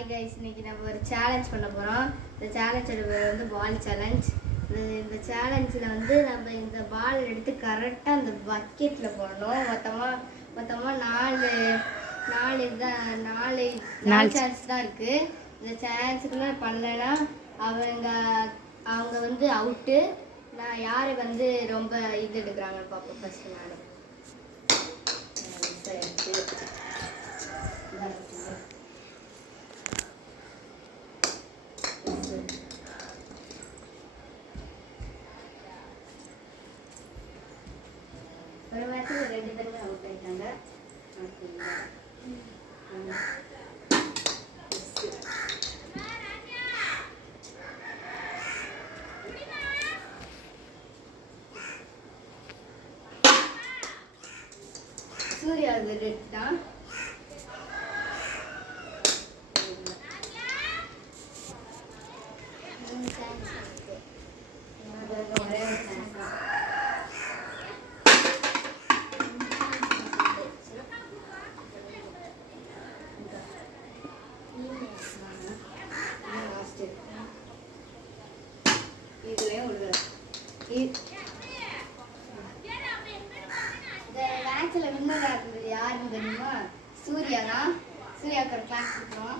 Hi guys, இன்னைக்கு நம்ம ஒரு சேலஞ்ச் பண்ண போகிறோம். இந்த சேலஞ்சோட பேர் வந்து பால் சேலஞ்ச். இந்த சேலஞ்சில் வந்து நம்ம இந்த பால் எடுத்து கரெக்டாக அந்த பக்கெட்டில் போடணும். மொத்தமாக நாலு சான்ஸ் தான் இருக்குது. இந்த சான்ஸுக்குள்ளே பண்ணலைன்னா அவங்க வந்து அவுட்டு. நான் யார் வந்து ரொம்ப இது எடுக்கிறாங்கன்னு பார்ப்போம். ஃபஸ்ட்டு நான் ஒரு மேட்ச்சில் 2 பேருமே அவுட் ஆகிட்டாங்க. சூர்யா ரெட் தான். இந்த மேட்ச்ல வின்னர் ஆகுறது யாருன்னு தெரியுமா? சூர்யா தான். சூர்யாவுக்கு ஒரு கிளாஸ் கொடுக்குறோம்.